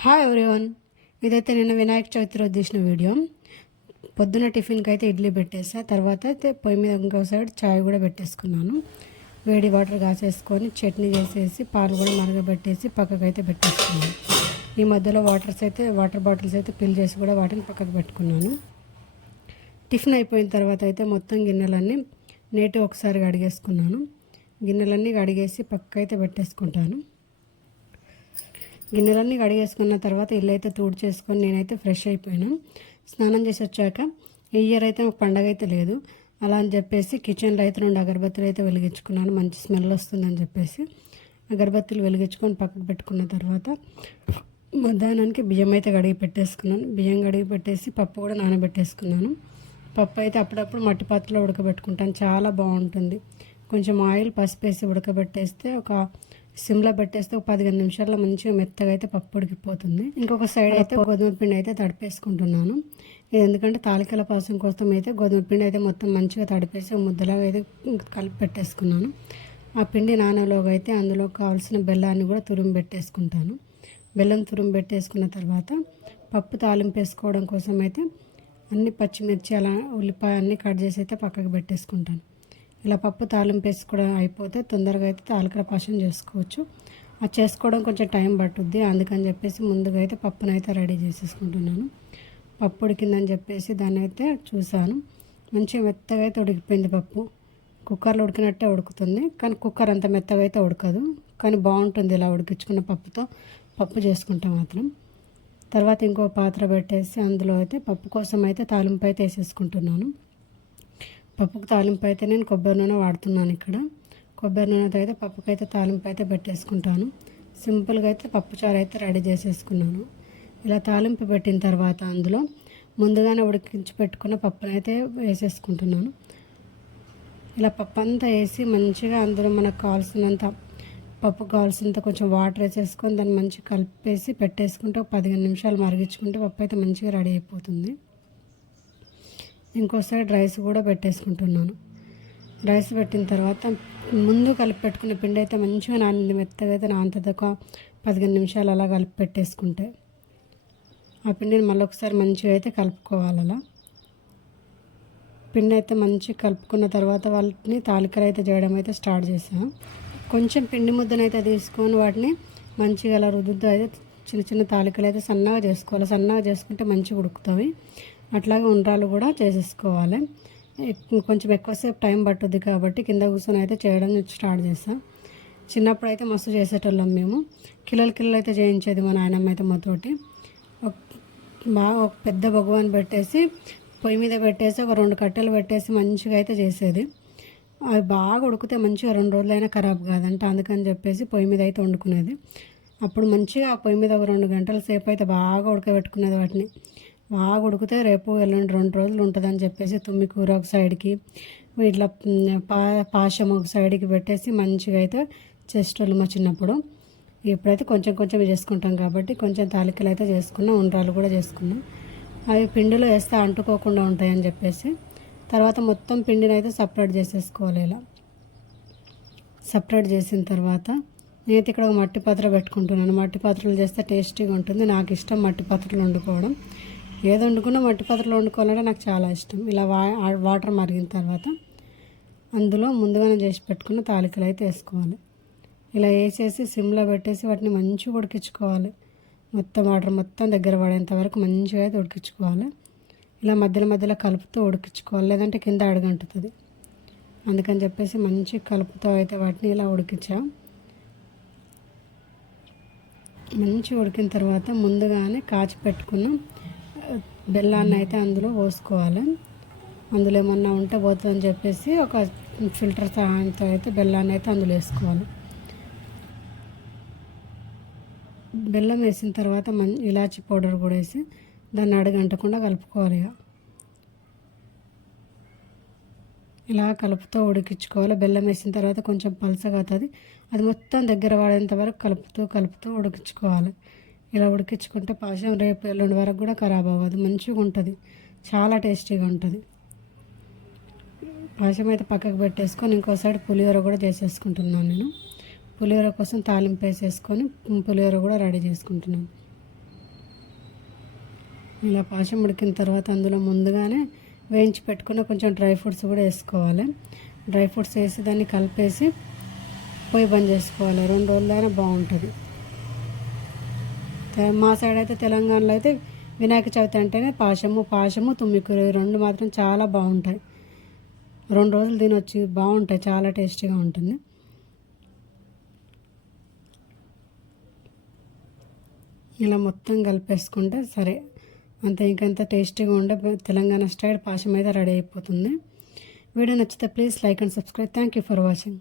Hi everyone ఇదైతే నిన్న వినాయక చవితి రోజు తీసిన వీడియో. పొద్దున టిఫిన్కి అయితే ఇడ్లీ పెట్టేసా. తర్వాత అయితే పొయ్యి మీద ఇంకో సైడ్ చాయ్ కూడా పెట్టేసుకున్నాను. వేడి వాటర్ కాసేసుకొని చట్నీ చేసేసి పాలు కూడా మరగబెట్టేసి పక్కకు అయితే పెట్టేసుకున్నాను. ఈ మధ్యలో వాటర్స్ అయితే వాటర్ బాటిల్స్ అయితే ఫిల్ చేసి కూడా వాటిని పక్కకు పెట్టుకున్నాను. టిఫిన్ అయిపోయిన తర్వాత అయితే మొత్తం గిన్నెలన్నీ నేటి ఒకసారి కడిగేసుకున్నాను గిన్నెలన్నీ కడిగేసి పక్క అయితే పెట్టేసుకుంటాను. గిన్నెలన్నీ కడిగేసుకున్న తర్వాత ఇల్లు అయితే తూడు చేసుకొని నేనైతే ఫ్రెష్ అయిపోయాను. స్నానం చేసి వచ్చాక ఈ ఇయర్ అయితే ఒక పండగ అయితే లేదు. అలా అని చెప్పేసి కిచెన్లో అయితే రెండు అగరబత్తులు అయితే వెలిగించుకున్నాను మంచి స్మెల్ వస్తుందని చెప్పేసి అగరబత్తులు వెలిగించుకొని పక్కకు పెట్టుకున్న తర్వాత మధ్యాహ్నానికి బియ్యం అయితే కడిగి పెట్టేసుకున్నాను. బియ్యం కడిగి పెట్టేసి పప్పు కూడా నానబెట్టేసుకున్నాను. పప్పు అయితే అప్పుడప్పుడు మట్టి పాత్రలో ఉడకబెట్టుకుంటాను. చాలా బాగుంటుంది. కొంచెం ఆయిల్ పసుపు వేసి ఉడకబెట్టేస్తే ఒక సిమ్లో పెట్టేస్తే ఒక పదిహేను నిమిషాల్లో మంచిగా మెత్తగా అయితే పప్పు ఉడికిపోతుంది. ఇంకొక సైడ్ అయితే గోధుమ పిండి అయితే తడిపేసుకుంటున్నాను. ఇది ఎందుకంటే తాలికల పాసం కోసం అయితే గోధుమ పిండి అయితే మొత్తం మంచిగా తడిపేసి ముద్దలాగా అయితే కలిపి పెట్టేసుకున్నాను. ఆ పిండి నానలోగా అయితే అందులో కావాల్సిన బెల్లాన్ని కూడా తురుము పెట్టేసుకుంటాను. బెల్లం తురుము పెట్టేసుకున్న తర్వాత పప్పు తాలింపు వేసుకోవడం కోసం అయితే అన్ని పచ్చిమిర్చి అలా ఉల్లిపాయ అన్నీ కట్ చేసి అయితే పక్కకు పెట్టేసుకుంటాను. ఇలా పప్పు తాలింపు వేసుకోవడం అయిపోతే తొందరగా అయితే తాలికల పాశం చేసుకోవచ్చు. అది చేసుకోవడం కొంచెం టైం పట్టుద్ది. అందుకని చెప్పేసి ముందుగా అయితే పప్పును అయితే రెడీ చేసేసుకుంటున్నాను. పప్పు ఉడికిందని చెప్పేసి దాన్ని అయితే చూశాను మంచిగా మెత్తగా అయితే ఉడికిపోయింది పప్పు. కుక్కర్లో ఉడికినట్టే ఉడుకుతుంది. కానీ కుక్కర్ అంత మెత్తగా అయితే ఉడకదు. కానీ బాగుంటుంది ఇలా ఉడికించుకున్న పప్పుతో. పప్పు చేసుకుంటే మాత్రం. తర్వాత ఇంకో పాత్ర పెట్టేసి అందులో అయితే పప్పు కోసం అయితే తాలింపు అయితే వేసేసుకుంటున్నాను. పప్పుకు తాలింపు అయితే నేను కొబ్బరి నూనె వాడుతున్నాను ఇక్కడ. కొబ్బరి నూనెతో అయితే పప్పుకు అయితే తాలింపు అయితే పెట్టేసుకుంటాను. సింపుల్గా అయితే పప్పుచారు అయితే రెడీ చేసేసుకున్నాను. ఇలా తాలింపు పెట్టిన తర్వాత అందులో ముందుగానే ఉడికించి పెట్టుకున్న పప్పును అయితే వేసేసుకుంటున్నాను. ఇలా పప్పు అంతా వేసి మంచిగా అందులో మనకు కావాల్సినంత పప్పు కావాల్సినంత కొంచెం వాటర్ వేసేసుకొని దాన్ని మంచిగా కలిపేసి పెట్టేసుకుంటే ఒక పదిహేను నిమిషాలు మరిగించుకుంటే పప్పు అయితే మంచిగా రెడీ అయిపోతుంది. ఇంకో సైడ్ రైస్ కూడా పెట్టేసుకుంటున్నాను. రైస్ పెట్టిన తర్వాత ముందు కలిపి పెట్టుకున్న పిండి అయితే మంచిగా నానింది. మెత్తగా అయితే నానుతుంది. ఒక పదిహేను నిమిషాలు అలా కలిపి పెట్టేసుకుంటే ఆ పిండిని మళ్ళీ ఒకసారి మంచిగా అయితే కలుపుకోవాలి అలా. పిండి అయితే మంచిగా కలుపుకున్న తర్వాత వాటిని తాలికలు అయితే చేయడం అయితే స్టార్ట్ చేసాను కొంచెం పిండి ముద్దను అయితే తీసుకొని వాటిని మంచిగా అలా రుద్దుతో అయితే చిన్న చిన్న తాలికలు అయితే సన్నగా చేసుకోవాలి. సన్నగా చేసుకుంటే మంచిగా ఉడుకుతాయి. అట్లాగే ఉండ్రాలు కూడా చేసేసుకోవాలి. కొంచెం ఎక్కువసేపు టైం పట్టుద్ది కాబట్టి కింద కూర్చొని అయితే చేయడం స్టార్ట్ చేస్తాం. చిన్నప్పుడు అయితే మస్తు చేసేటోళ్ళం మేము. కిలోలు కిలోలు అయితే చేయించేది మా నాయనమ్మ అయితే మాతోటి బాగా ఒక పెద్ద భగవాన్ పెట్టేసి పొయ్యి మీద పెట్టేసి ఒక రెండు కట్టెలు పెట్టేసి మంచిగా అయితే చేసేది. అవి బాగా ఉడికితే మంచిగా రెండు రోజులైనా ఖరాబ్ కాదంట అందుకని చెప్పేసి పొయ్యి మీద అయితే వండుకునేది. అప్పుడు మంచిగా ఆ పొయ్యి మీద ఒక రెండు గంటల సేపు అయితే బాగా ఉడకబెట్టుకునేది వాటిని. బాగా ఉడికితే రేపు ఎల్లుండి రెండు రోజులు ఉంటుందని చెప్పేసి తుమ్మి కూర ఒక సైడ్కి ఇట్లా పా పాశం ఒక సైడ్కి పెట్టేసి మంచిగా అయితే చేసేటోళ్ళు మా చిన్నప్పుడు. ఇప్పుడైతే కొంచెం కొంచెం చేసుకుంటాం కాబట్టి కొంచెం తాలికలు అయితే చేసుకున్నాం ఉండ్రాలు కూడా చేసుకున్నాం. అవి పిండిలో వేస్తే అంటుకోకుండా ఉంటాయని చెప్పేసి తర్వాత మొత్తం పిండిని అయితే సపరేట్ చేసేసుకోవాలి ఇలా. సపరేట్ చేసిన తర్వాత నేనైతే ఇక్కడ ఒక మట్టి పాత్ర పెట్టుకుంటున్నాను. మట్టి పాత్రలు చేస్తే టేస్టీగా ఉంటుంది. నాకు ఇష్టం మట్టి పాత్రలు వండుకోవడం. ఏది వండుకున్నా మట్టి పాత్రలో వండుకోవాలంటే నాకు చాలా ఇష్టం. ఇలా వా వాటర్ మరిగిన తర్వాత అందులో ముందుగానే చేసి పెట్టుకున్న తాలికలు అయితే వేసుకోవాలి. ఇలా వేసేసి సిమ్లో పెట్టేసి వాటిని మంచిగా ఉడికించుకోవాలి. మొత్తం వాటర్ మొత్తం దగ్గర పడేంత వరకు మంచిగా అయితే ఉడికించుకోవాలి. ఇలా మధ్యలో మధ్యలో కలుపుతూ ఉడికించుకోవాలి. లేదంటే కింద అడగంటుతుంది. అందుకని చెప్పేసి మంచి కలుపుతో అయితే వాటిని ఇలా ఉడికించాం. మంచి ఉడికిన తర్వాత ముందుగానే కాచి పెట్టుకున్నాం. బెల్లాన్ని అయితే అందులో పోసుకోవాలి. అందులో ఏమన్నా ఉంటే పోతుందని చెప్పేసి ఒక ఫిల్టర్ సహాయంతో అయితే బెల్లాన్ని అయితే అందులో వేసుకోవాలి. బెల్లం వేసిన తర్వాత మం ఇలాచి పౌడర్ కూడా వేసి దాన్ని అడగంటకుండా కలుపుకోవాలి ఇక. ఇలా కలుపుతూ ఉడికించుకోవాలి. బెల్లం వేసిన తర్వాత కొంచెం పలసగా అవుతుంది. అది మొత్తం దగ్గర పడేంత వరకు కలుపుతూ కలుపుతూ ఉడికించుకోవాలి. ఇలా ఉడికించుకుంటే పాశం రేపు ఎల్లుండి వరకు కూడా ఖరాబ్ అవ్వదు మంచిగా ఉంటుంది. చాలా టేస్టీగా ఉంటుంది. పాశం అయితే పక్కకు పెట్టేసుకొని ఇంకో సైడ్ పులిహోర కూడా చేసేసుకుంటున్నాను నేను. పులిహోర కోసం తాలింపు వేసేసుకొని పులిహోర కూడా రెడీ చేసుకుంటున్నాను. ఇలా పాశం ఉడికిన తర్వాత అందులో ముందుగానే వేయించి పెట్టుకున్న కొంచెం డ్రై ఫ్రూట్స్ కూడా వేసుకోవాలి. డ్రై ఫ్రూట్స్ వేసి దాన్ని కలిపేసి పొయ్యి బంద్ చేసుకోవాలి. రెండు రోజులైనా బాగుంటుంది. మా సైడ్ అయితే తెలంగాణలో అయితే వినాయక చవితి అంటేనే పాశము పాశము తుమ్మికూర రెండు మాత్రం చాలా బాగుంటాయి. రెండు రోజులు తినొచ్చి బాగుంటాయి చాలా టేస్టీగా ఉంటుంది. ఇలా మొత్తం కలిపేసుకుంటే సరే. అంతే ఇంకంత టేస్టీగా ఉండే తెలంగాణ స్టైల్ పాశం అయితే రెడీ అయిపోతుంది. వీడియో నచ్చితే please like and subscribe. Thank you for watching